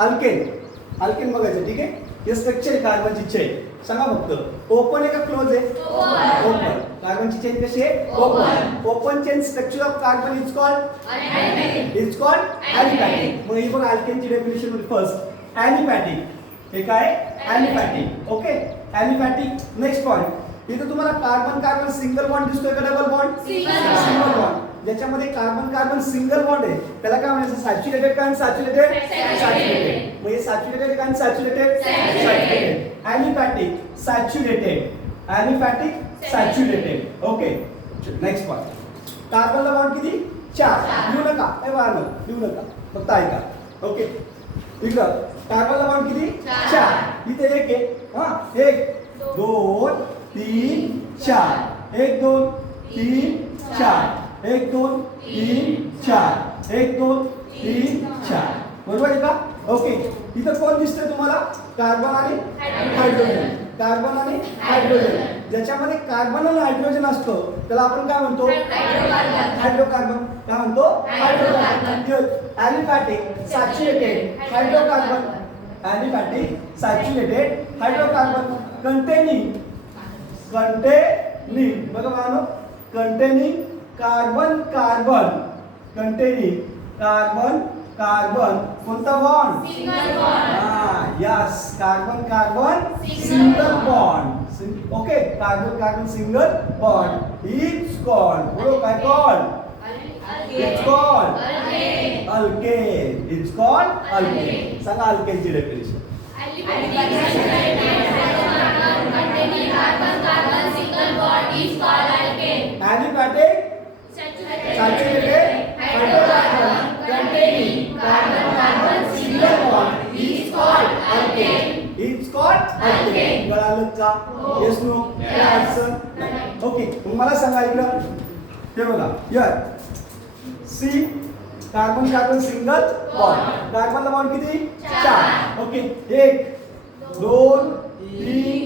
Alkane alkane बघायचं ठीक आहे. हे स्ट्रक्चर आहे कार्बनची चेन. सांगा फक्त ओपन आहे का क्लोज आहे? ओपन. कार्बनची चेन कशी आहे? Open. Open chain structure of carbon is called aliphatic. मग ही बघ अल्केनची डेफिनेशन मध्ये फर्स्ट ॲलिफॅटिक. हे काय? Aliphatic. Okay aliphatic. Next point इथे तुम्हाला कार्बन कार्बन सिंगल बॉन्ड दिसतोय का डबल बॉन्ड? Single bond. ज्याच्यामध्ये कार्बन कार्बन सिंगल बॉन्ड आहे त्याला काय म्हणायचं? सॅच्युरेटेड का अनसॅच्युरेटेड? सॅच्युरेटेड. मग हे सॅच्युरेटेड का unsaturated? Saturated. Aliphatic saturated. Aliphatic saturated. Okay next point. कार्बनला बॉन्ड किती? 4. लिहू नका हे बाळांनो लिहू नका फक्त ऐका. ओके इकडं कार्बनला बॉन्ड किती? 4. इथे एक आहे. हा 1 2 3 4. 1 2 3 4. 1 2 3 4. 1 2 3 4. बरोबर आहे का? ओके इथं कोण दिसतंय तुम्हाला? कार्बन आणि हायड्रोजन. कार्बन आणि हायड्रोजन. ज्याच्यामध्ये कार्बन आणि हायड्रोजन असतो त्याला आपण काय म्हणतो? हायड्रोकार्बन. काय म्हणतो? Hydrocarbon. Aliphatic saturated hydrocarbon. Aliphatic saturated hydrocarbon containing बघा मानो containing carbon carbon. Containing carbon carbon कोणता bond? Yes carbon carbon single bond. Okay carbon carbon single bond is called. बोलो काय called? It's called alkane. It's called alkane. सांगा अल्केनची definition. Aliphatic saturated hydrocarbon containing carbon carbon single bond is called alkane. It's called alkane. कळालं का? Yes no? Yes. Okay मला सांगा इकडं ते बघा यार see carbon carbon single bond. कार्बनला बॉन्ड किती? 4. ओके 1 2 3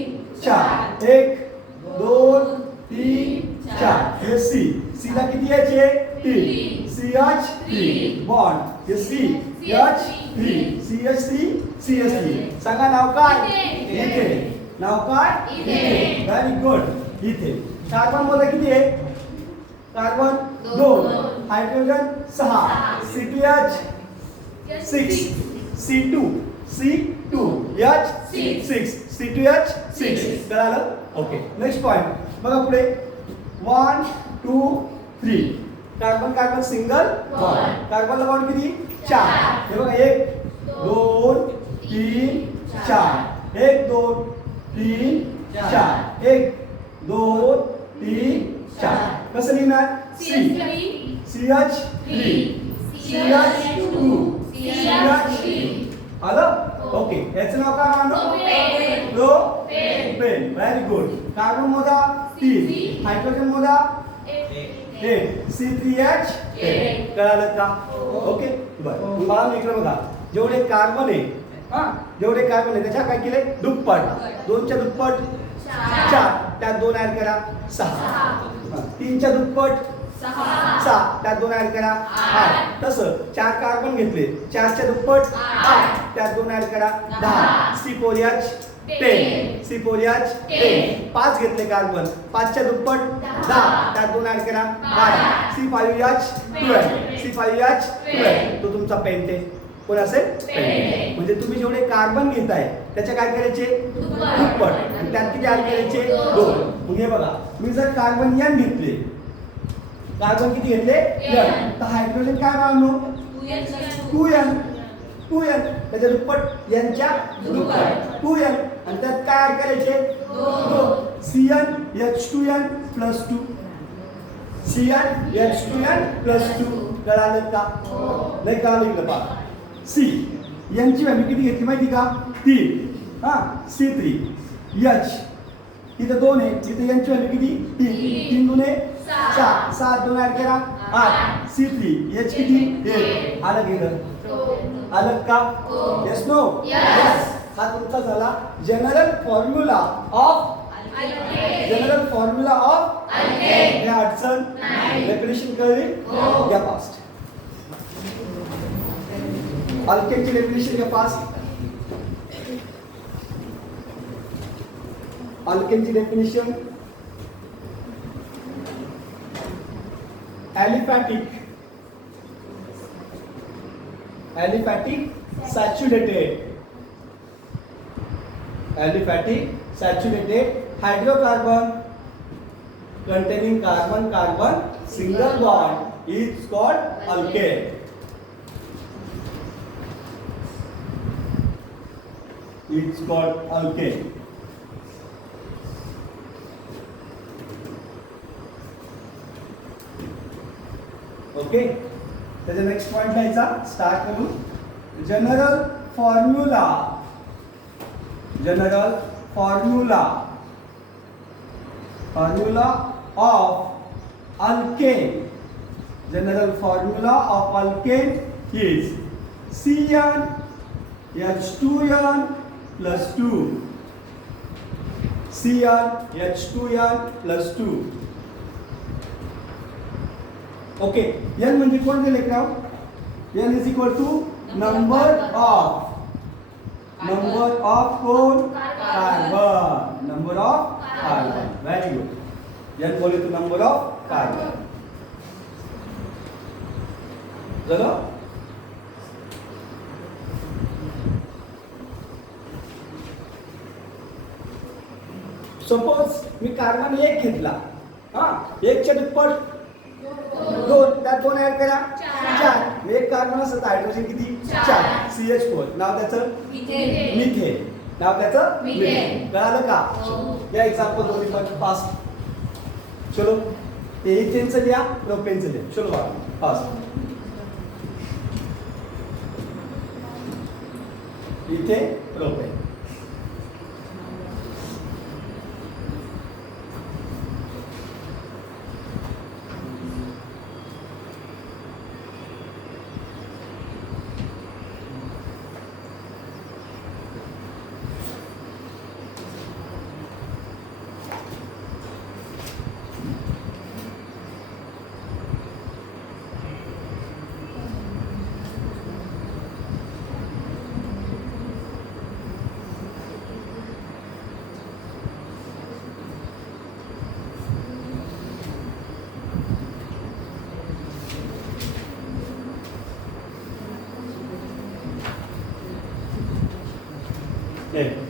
4. 1 2 3 4. हे सी. सीला किती यायचे? 3. CH3 bond. हे CH3 CH3 CH3. सांगा नाव काय? इथे. नाव काय? इथे. Very good. इथे कार्बन मध्ये किती आहे? Carbon 2. Hydrogen 6. C2H 6. C2 C2 H 6 C2H 6. कळालं? ओके नेक्स्ट पॉइंट बघा पुढे 1 2 3. Carbon carbon single bond. कार्बनला बॉन्ड किती? 4. हे बघा 1 2 3 4. 1 2 3 4. 1 2 3 4. कसं लिहिणार? CH3 CH2 CH3. आलं? ओके याचं नाव काय मानतो? प्रोपेन. Very good. कार्बन मोजा 3. हायड्रोजन मोजा 8. C3H 8. कळालं का? ओके बरं मला इकडे बघा जेवढे कार्बन आहे जेवढे कार्बन आहे त्याच्या काय केले? दुप्पट. 2च्या दुप्पट 4. त्यात 2 ऍड करा 6. 3च्या दुप्पट 6. त्यात 2 ऍड करा 8. तसं 4 कार्बन घेतले 4च्या दुप्पट 8. त्यात 2 ऍड करा 10. C4H 10. C4H 10. 5 घेतले कार्बन 5च्या दुप्पट 10. त्यात 2 ऍड करा 12. C5H 12. C5H 12. तो तुमचा पेंट आहे. कोण असेल? पेंट. म्हणजे तुम्ही जेवढे कार्बन घेताय त्याच्या काय करायचे? दुप्पट. आणि त्यात किती ऍड करायचे? 2. मग हे बघा मी जर कार्बन N घेतले कार्बन किती घेतले? N. तर हायड्रोजन काय मानू? 2N. 2N त्याच्या दुप्पट Nच्या दुप्पट 2N. आणि त्यात काय ऍड करायचे? 2. CN H2N + 2. CN H2N + 2. कळालं का? नाही कळालं इकडं पहा. C यांची व्हॅल्यू किती घेतली माहिती का? 3. C3 H इथं 2 आहे. इथे यांची व्हॅल्यू किती? 3. 3 दुने 6. 7 2 ऍड करा 8. C3 H किती? 1. आलं गेलं? आलं का? Yes no? हा तुमचा झाला जनरल फॉर्म्युला ऑफ हे अडचण डेफिनेशन कळली? घ्या फास्ट. अल्केनची डेफिनेशन घ्या फास्ट. अल्केनची definition aliphatic saturated hydrocarbon containing carbon single bond is called alkane. It's called alkane. Okay, त्याचा नेक्स्ट पॉइंट घ्यायचा. स्टार्ट करू. General formula of alkane. General formula of alkane is CnH2n plus 2. CnH2n plus 2. Okay, n म्हणजे कोण दिले का? n is equal to number of कोण? Carbon. Number of carbon. Very good. n बोले तो number of carbon. चलो, suppose मी carbon 1 घेतला. हा, 1 च्या दुप्पट 2, त्यात 2 ऍड करा 4. एक कार्बन असतं हायड्रोजन किती? 4. CH4 नाव त्याचं मिथेन. नाव त्याचं मिथेन. कळालं का? या एक्झाम्पल दोन्ही पण फास्ट. चलो, ते इथेनचं लिहा, प्रोपेनचं लिहा. चलो बाबा फास्ट. इथे प्रोपेन.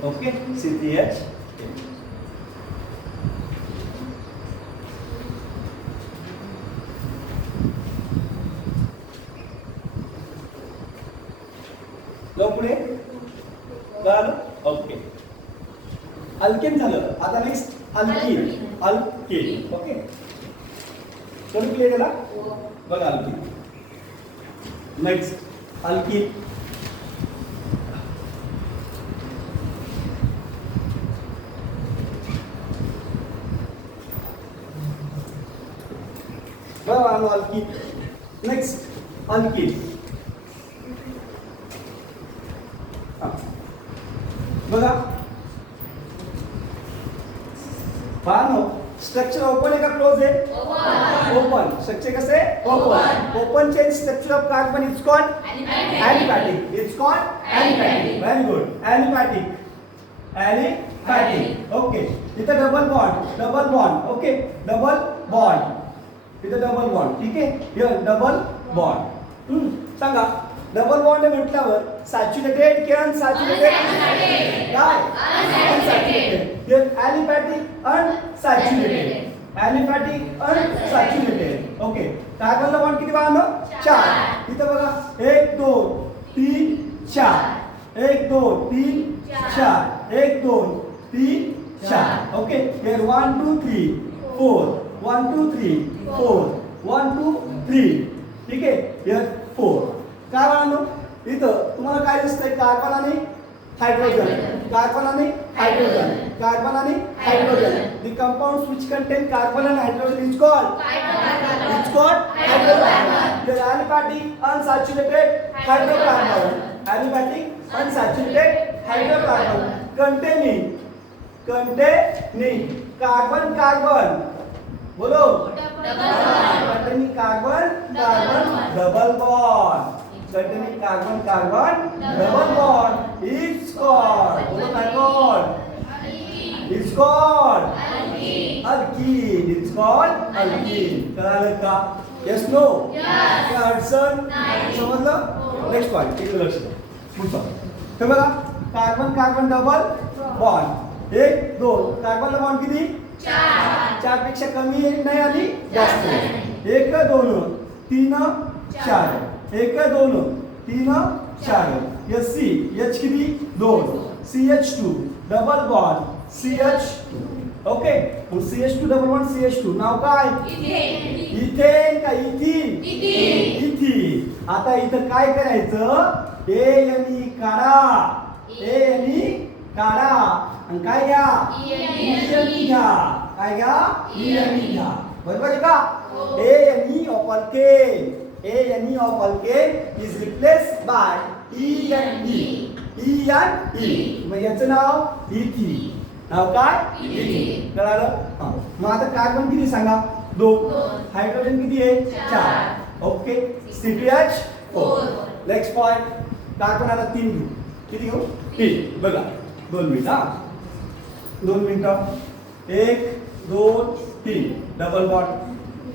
Okay, CTH. पुढे झालं. ओके, अल्केन झालं. आता नेक्स्ट अल्कीन. ओके, कोण क्लिअर झाला? बघा alkene. Next alkene. Alkene. Next alkene. बघा स्ट्रक्चर ओपन आहे का क्लोज आहे? ओपन. स्ट्रक्चर कसं आहे? Open chain structure of carbon is called aliphatic. Very good. Aliphatic. Okay, इथं double bond. Okay, double bond. इथं डबल बॉन्ड. ठीक आहे, हिअर डबल बॉन्ड. सांगा, डबल बॉन्ड म्हटल्यावर सॅच्युरेटेड की अनसॅच्युरेटेड? काय? Unsaturated. Here aliphatic unsaturated. Okay, कार्बनला bond किती बांधलं? 4. इथं बघा 1 2 3 4. 1 2 3 4. 1 2 3 4. Okay, here 1 2 3 4. 1 2 3 4. 1 2 3. ठीक आहे, हिअर 4. काय बांधलो? इथं तुम्हाला काय दिसतंय? कार्बन आणि hydrogen. The compounds which contain carbon and hydrogen is called hydrocarbon. The aliphatic unsaturated hydrocarbon. Containing carbon. बोलो. Containing carbon double bond. containing carbon carbon double bond. It's called. बोलो काय called? It's called alkene. It's called alkene. कळालं का? Yes, no? Yes. काय अडचण? समजलं? Next point इकडे लक्ष द्या. पुढचा. हे बघा कार्बन कार्बन डबल बॉन्ड. 1 2 कार्बनला बॉन्ड किती? 4 पेक्षा कमी नाही आणि जास्त नाही. 1 2 3 4 1 2 3 4 SC H किती 2 CH2 double bond CH2. Okay CH2 double bond CH2 नाव काय? इथेन का इथिन? इथिन. आता इथं काय करायचं? A काढा. A काढा आणि काय घ्या? E घ्या. काय घ्या? E घ्या. बरोबर आहे का? A of alkane. A of alkane is replaced by E. मग याचं नाव इथिन. नाव काय? इथिन. कळालं? हां. मग आता कार्बन किती सांगा? 2. हायड्रोजन किती आहे? 4. Okay CH4. Next point. Carbon आता 3 घेऊ. किती घेऊ? 3. बघा 2 मिनिट हा. 2 मिनिटं. 1 2 3 डबल बॉन्ड.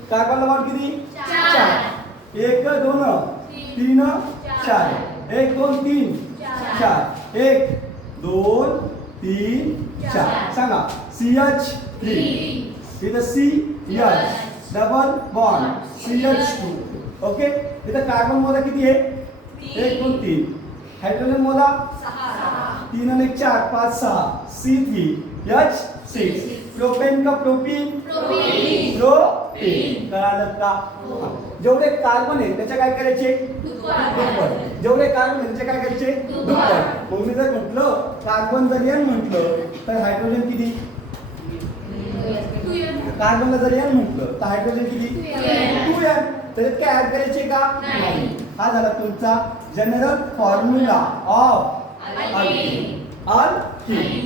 कार्बनला बॉन्ड किती? 4. 1 2 3 4 1 2 3 4 1 2 3 4. सांगा CH3. इथं CH double bond CH2. Okay इथं कार्बन मोजा किती आहे? 1 2 3. हायड्रोजन मोजा 3 आणि 4 5 6 C3H6. प्रोपेन का प्रोपीन? प्रोपेन. कळालं का? जेवढे कार्बन आहे त्याच्या काय करायचे? दुप्पट. जेवढे कार्बन आहे त्याचे काय करायचे? दुप्पट. मग मी जर म्हटलं कार्बन जर N म्हटलं तर हायड्रोजन किती? कार्बनला जर N म्हटलं तर हायड्रोजन किती? 2N. तर काय ऍड करायचे का? नाही. हा झाला तुमचा जनरल फॉर्म्युला ऑफ अल्कीन.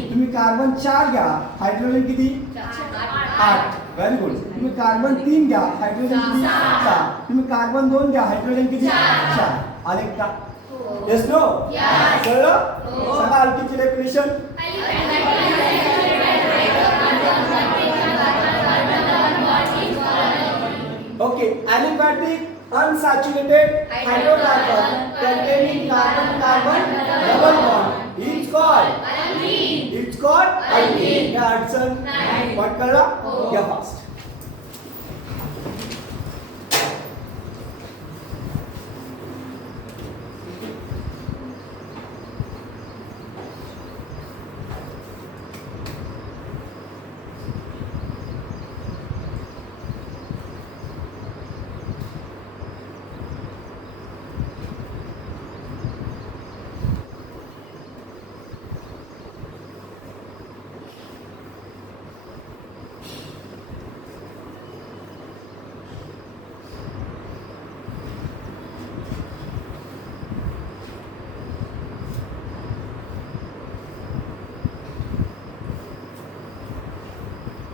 तुम्ही कार्बन 4 घ्या हायड्रोजन किती? 8. Very good. तुम्ही कार्बन 3 घ्या हायड्रोजन किती? 4. तुम्ही कार्बन 2 घ्या हायड्रोजन किती? 4. आले का? Yes no? कळलं? सांगा अल्कीनची definition. Okay aliphatic unsaturated hydrocarbon containing carbon carbon double bond is called alkene. It's called alkene. या अडचण पॉइंट कळला? या फास्ट.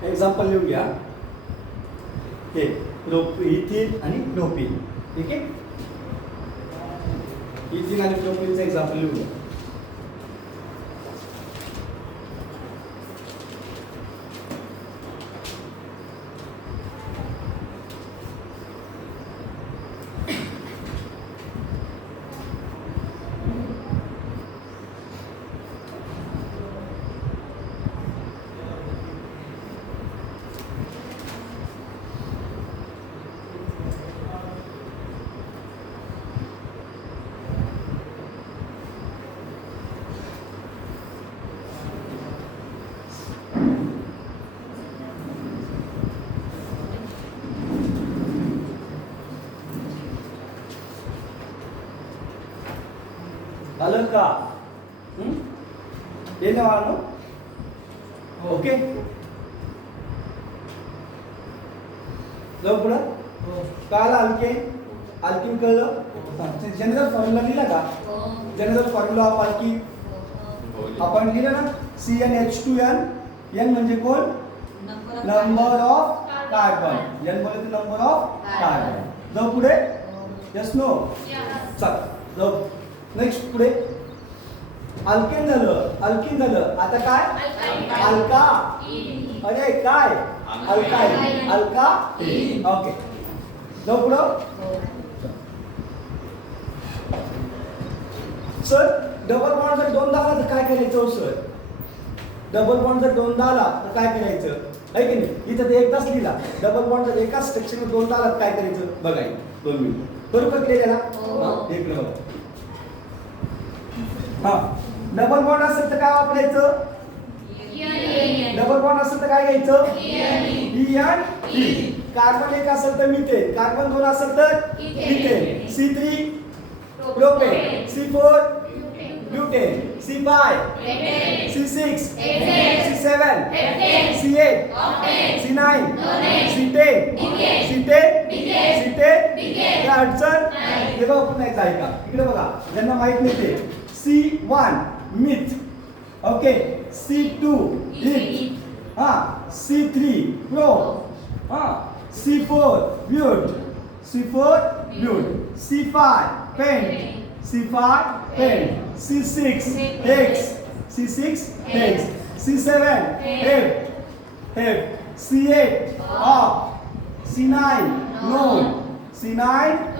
एक्झाम्पल लिहून घ्या. हे इथिन आणि प्रोपीन. ठीक आहे. इथिन आणि प्रोपीनचं एक्झाम्पल लिहून घ्या. आलं का? हे ना ओके जाऊ पुढं. कळलं अल्केन? अल्कीन कळलं? जनरल फॉर्म्युला लिहिला का? जनरल फॉर्म्युला ऑफ अल्कीन आपण लिहिलं ना CnH2n. N म्हणजे कोण? Number of carbon. N म्हणजे नंबर ऑफ कार्बन. जाऊ पुढे. Yes no? चल जाऊ नेक्स्ट पुढे अल्केन झालं आता काय अल्का अरे काय अल्काईल अल्का ओके जाऊ पुढं सर डबल बॉन्ड जर दोनदा आला तर काय करायचं सर डबल बॉन्ड जर दोनदा आला तर काय करायचं आहे की नाही इथं ते एकदाच लिहिला डबल बॉन्ड जर एकाच स्ट्रक्चर मध्ये दोनदा आला तर काय करायचं बघाय 2 मिनिट बरोबर केलेला एक मिनिट हा डबल बॉन्ड असेल तर काय वापरायचं डबल बॉन्ड असेल तर काय घ्यायचं E कार्बन एक असेल तर मिथेन कार्बन 2 असेल तर ethane C3 propane C4 butane C5 C6 C7 C8 C9 C10 C10 काय अडचण हे बघा पुन्हा एकदा ऐका इकडे बघा ज्यांना माहित नाही ते C1 मिथ ओके C2 इथ हा C3 प्रो हा C4 but C4 but C5 pent C5 pent C6 X C6 X C7 F C8 off C9 no C9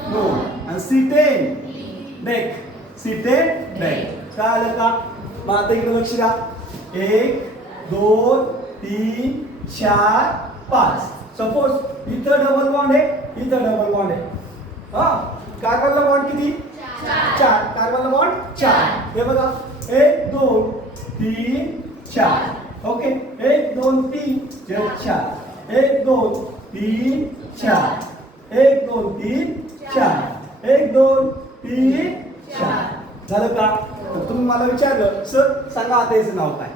no and C10 deck C10 deck काय आलं का मग आता इकडे लक्ष द्या 1 2 3 4 5 सपोज इथं डबल बॉन्ड आहे इथं डबल बॉन्ड आहे हा कार्बनला बॉन्ड किती 4 कार्बनला बॉन्ड 4 हे बघा 1 2 3 4 ओके 1 2 3 4 1 2 3 4 1 2 3 4 1 2 3 4 झालं का तुम्ही मला विचारलं सर सांगा आता याचं नाव काय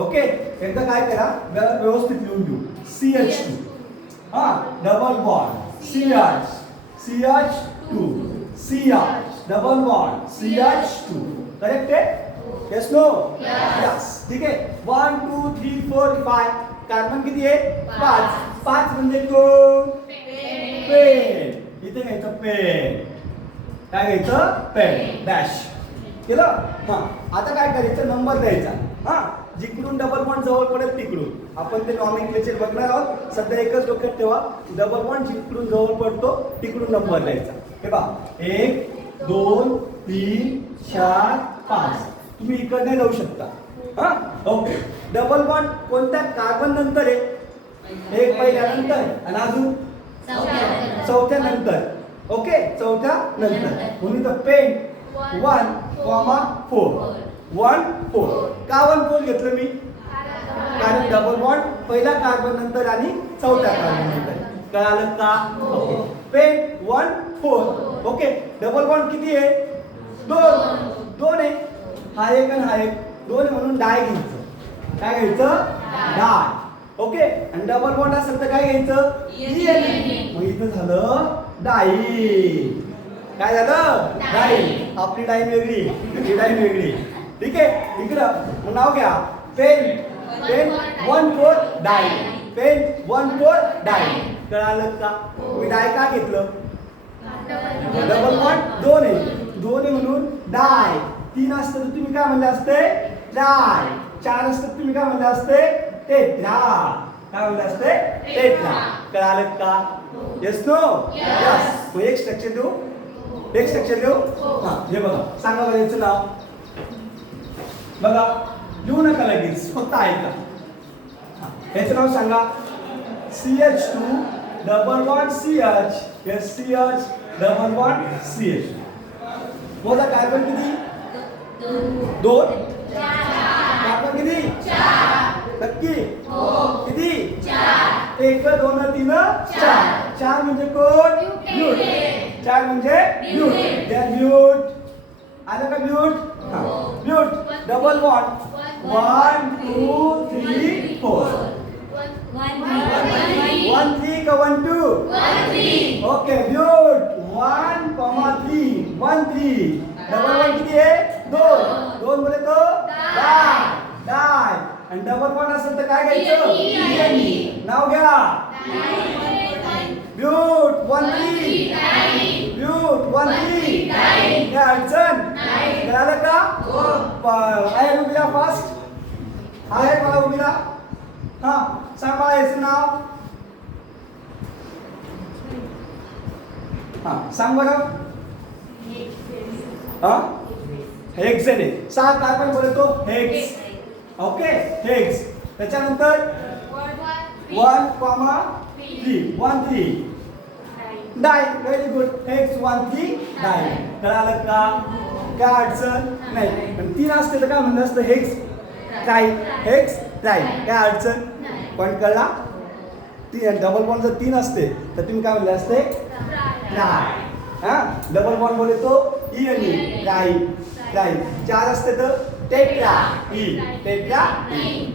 ओके एकदा काय करा व्यवस्थित लिहून घेऊ CH2 हा double bond CH2 CH double bond CH2 correct आहे येस नो यस ठीक आहे 1 2 3 4 5 कार्बन किती आहे 5 म्हणजे कोण पेन इथे घ्यायचं पेन काय घ्यायचं पेन डॅश केलं हा आता काय करायचं नंबर द्यायचा हा जिकडून डबल बॉन्ड जवळ पडेल तिकडून आपण ते नॉमेनक्लेचर बघणार आहोत सध्या एकच डोक्यात ठेवा डबल बॉन्ड जिकडून जवळ पडतो तिकडून नंबर द्यायचा हे पहा 1 2 3 4 5 तुम्ही इकडे जाऊ शकता हा ओके डबल बॉन्ड कोणत्या कार्बन नंतर आहे एक पहिल्यानंतर आणि अजून चौथ्या नंतर ओके चौथ्या नंतर म्हणून तर पेन 1 4 1 4 का 1 4 घेतलं मी कारण डबल बॉन्ड पहिला कार्बन नंतर आणि चौथ्या कार्बन नंतर कळालं का okay pen 1 4 okay double bond किती आहे 2 आहे हा एक आणि हा एक 2 आहे म्हणून डाय घ्यायचं काय घ्यायचं डाय ओके आणि डबल बॉन्ड असेल तर काय घ्यायचं मग इथं झालं डाई काय झालं डाई आपली डाई वेगळी ही डाई वेगळी ठीक आहे इकडं नाव घ्या पेन 1 4 डाई पेन 1 4 डाई कळालं का मी डाय का घेतलं डबल बॉन्ड 2 आहे म्हणून डाय 3 असतं तर तुम्ही काय म्हणले असते डाय 4 असतं तुम्ही काय म्हणले असते टेट्रा काय म्हणले असते टेट्रा कळालं का येस नो यस मग एक स्ट्रक्चर देऊ हा हे बघा सांगा बरं याचं नाव बघा लिहू नका लगेच फक्त ऐका याचं नाव सांगा CH2 double bond CH yes CH double bond CH मोजा कार्बन किती 2 कार्बन किती 4 नक्की किती 1 2 3 4 म्हणजे कोण ब्यूट 4 म्हणजे ब्यूट त्या ब्यूट आलं का ब्यूट ब्यूट डबल बॉन्ड 1 2 3 4 1 3 का 1 2 ओके ब्यूट 1 3 1 3 डबल बॉन्ड किती आहे 2 बोले तो डाय आणि डबल बॉन्ड असेल तर काय घ्यायचं नाव घ्या ब्यूट 1 3 गुड 1 3 काय अडचण कळालं का आहे उभीला फास्ट आहे मला उभीला हा सांग मला याचं नाव हा सांग बरं हा हेक्स आहे 6 कार्बन बोलतो हेक्स ओके हेक्स त्याच्यानंतर 1 3 1 3 डाय व्हेरी गुड हेक्स 1 3 डाय कळालं का काय अडचण नाही पण 3 असते तर काय म्हणलं असतं हेक्स ट्राय हेक्स ट्राय काय अडचण पण कळला डबल बॉन्ड जर 3 असते तर तुम्ही काय म्हणले असते ट्राय हा डबल बॉन्ड बोले तो ई आणि ट्राय ट्राय 4 असते तर टेट्रा ई टेट्रा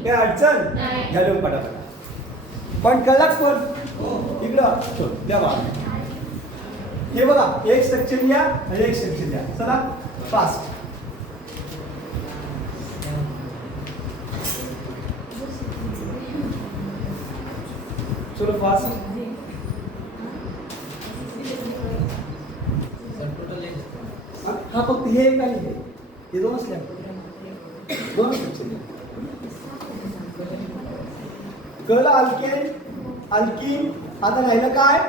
काय अडचण घालून पटापट पण कळलाच पण इकडं द्या बघा हे बघा एक स्ट्रक्चर लिहा आणि एक स्ट्रक्चर लिहा चला फास्ट चलो फास्ट हा फक्त हे एक आणि हे दोन असल्या दोन स्ट्रक्चर कळलं अल्केन अल्कीन आता राहिलं काय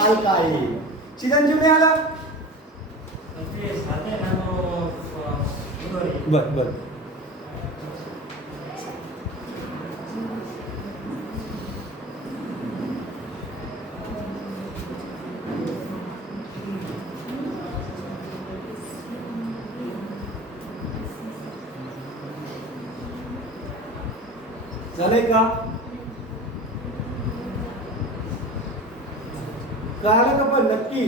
अल्काईल चिरंजीव मिळाला बर बर झालंय का कळालं का पण नक्की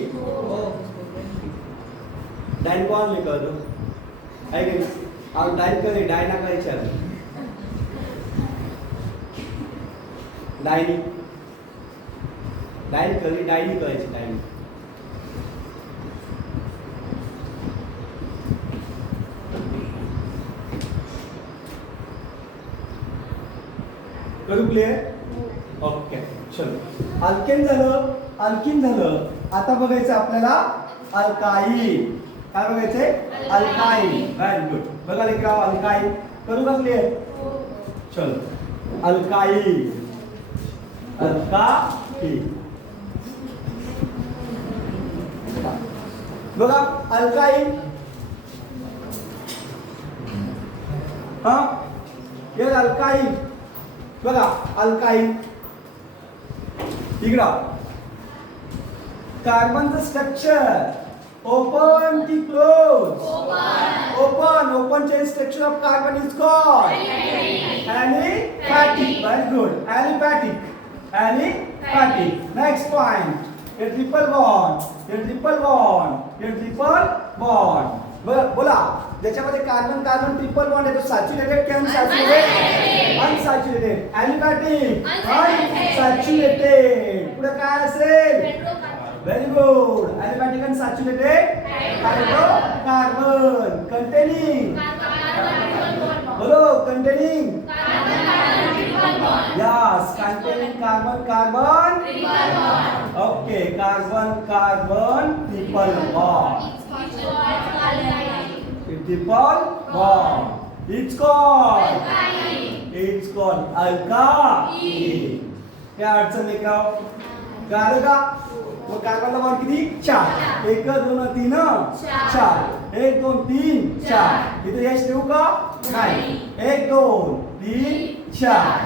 डाइन कौन लिखा दो है कि आप डाइन करे डायना का विचार डायनी डाइन करी डायनी करायची डायनी करू क्लियर ओके चलो अल्कीन झालं आता बघायचं आपल्याला अल्काईल काय बघायचंय अल्काईल व्हेरी गुड बघा लेकराव अल्काईल करू का क्लियर चलो अल्काईल अल्काईल बघा अल्काईल हा हे अल्काईल बघा अल्काईल इकडं कार्बनचं स्ट्रक्चर ओपन की close open chain structure of carbon is called aliphatic very good aliphatic next point ये ट्रिपल बॉन्ड बोला ज्याच्यामध्ये कार्बन ट्रिपल बॉन्ड आहे तो सॅच्युरेटेड की अनसॅच्युरेटेड एलिफॅटिक अनसॅच्युरेटेड पुढे काय असेल very good aliphatic unsaturated carbon containing बोलो containing yes containing carbon okay carbon triple bond Triple bond. It's called alkyl. क्या अडचण लेकराव कळलं का तो कार्बनला बॉन्ड किती 4 1 2 3 4 1 2 3 4 इथे यश देऊ का नाही 1 2 3 4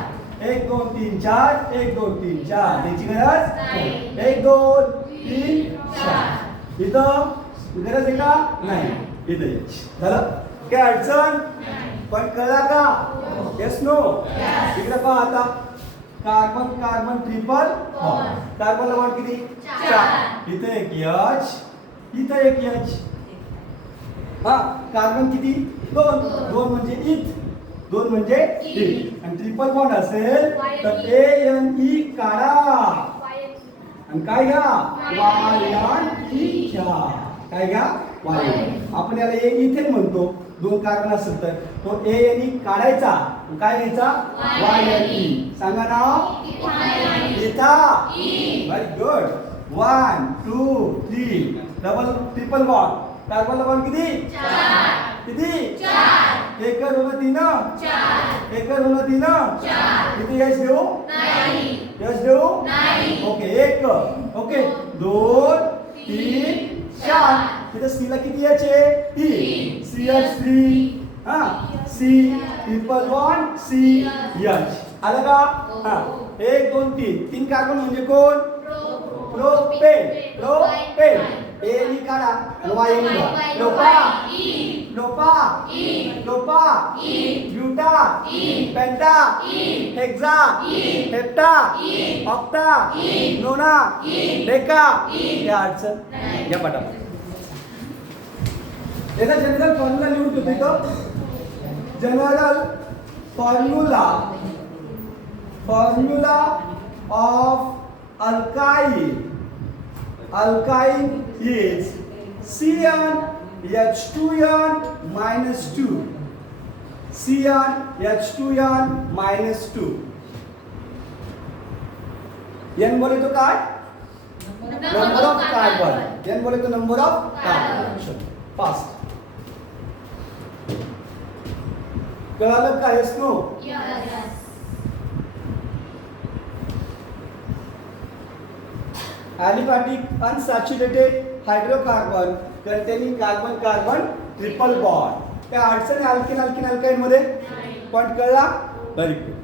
1 2 3 4 1 2 3 4 त्याची गरज नाही 1 2 3 4 इथं गरज आहे का नाही इथे झालं काय अडचण पण कळला का येस नो इकडे पहा आता कार्बन ट्रिपल कार्बनला बॉन्ड किती 4 इथे एक H इथे एक H हा कार्बन किती 2 म्हणजे इथ 2 म्हणजे इथ आणि ट्रिपल बॉन्ड असेल तर ANE काढा आणि काय घ्या YNE घ्या काय घ्या आपण याला इथेन म्हणतो 2 कार्बन असेल तर तो ANE काढायचा काय घ्यायचा YNE सांगा नाव इथा very good 1 2 3 double triple bond कार्बनला बॉन्ड किती किती एक ऋण 3 एक ऋण 3 किती एच देऊ एच देऊ ओके एक ओके 2 3 4 इथे सी ला किती एच आहे 3 CH3 हा C triple bond C H आलं का हा 1 2 3 तीन कार्बन म्हणजे कोण प्रोपेन प्रोपेन ए नी काढा आणि वाय नी घ्या प्रोपा प्रोपा ब्युटा पेंटा हेक्सा हेप्टा ऑक्टा नोना डेका हे अडचण या पटापट याचा जनरल फॉर्म्युला लिहून ठेवतो इथं general formula of alkyne is CnH2n minus 2 CnH2n minus 2 n बोले तो काय नंबर ऑफ कार्बन n बोले तो नंबर ऑफ कार्बन फास्ट कळालं का yes no Aliphatic unsaturated hydrocarbon containing carbon carbon triple bond. त्या अडचणी अल्किन अल्किन अल्काईन मध्ये पॉइंट कळला व्हेरी गुड.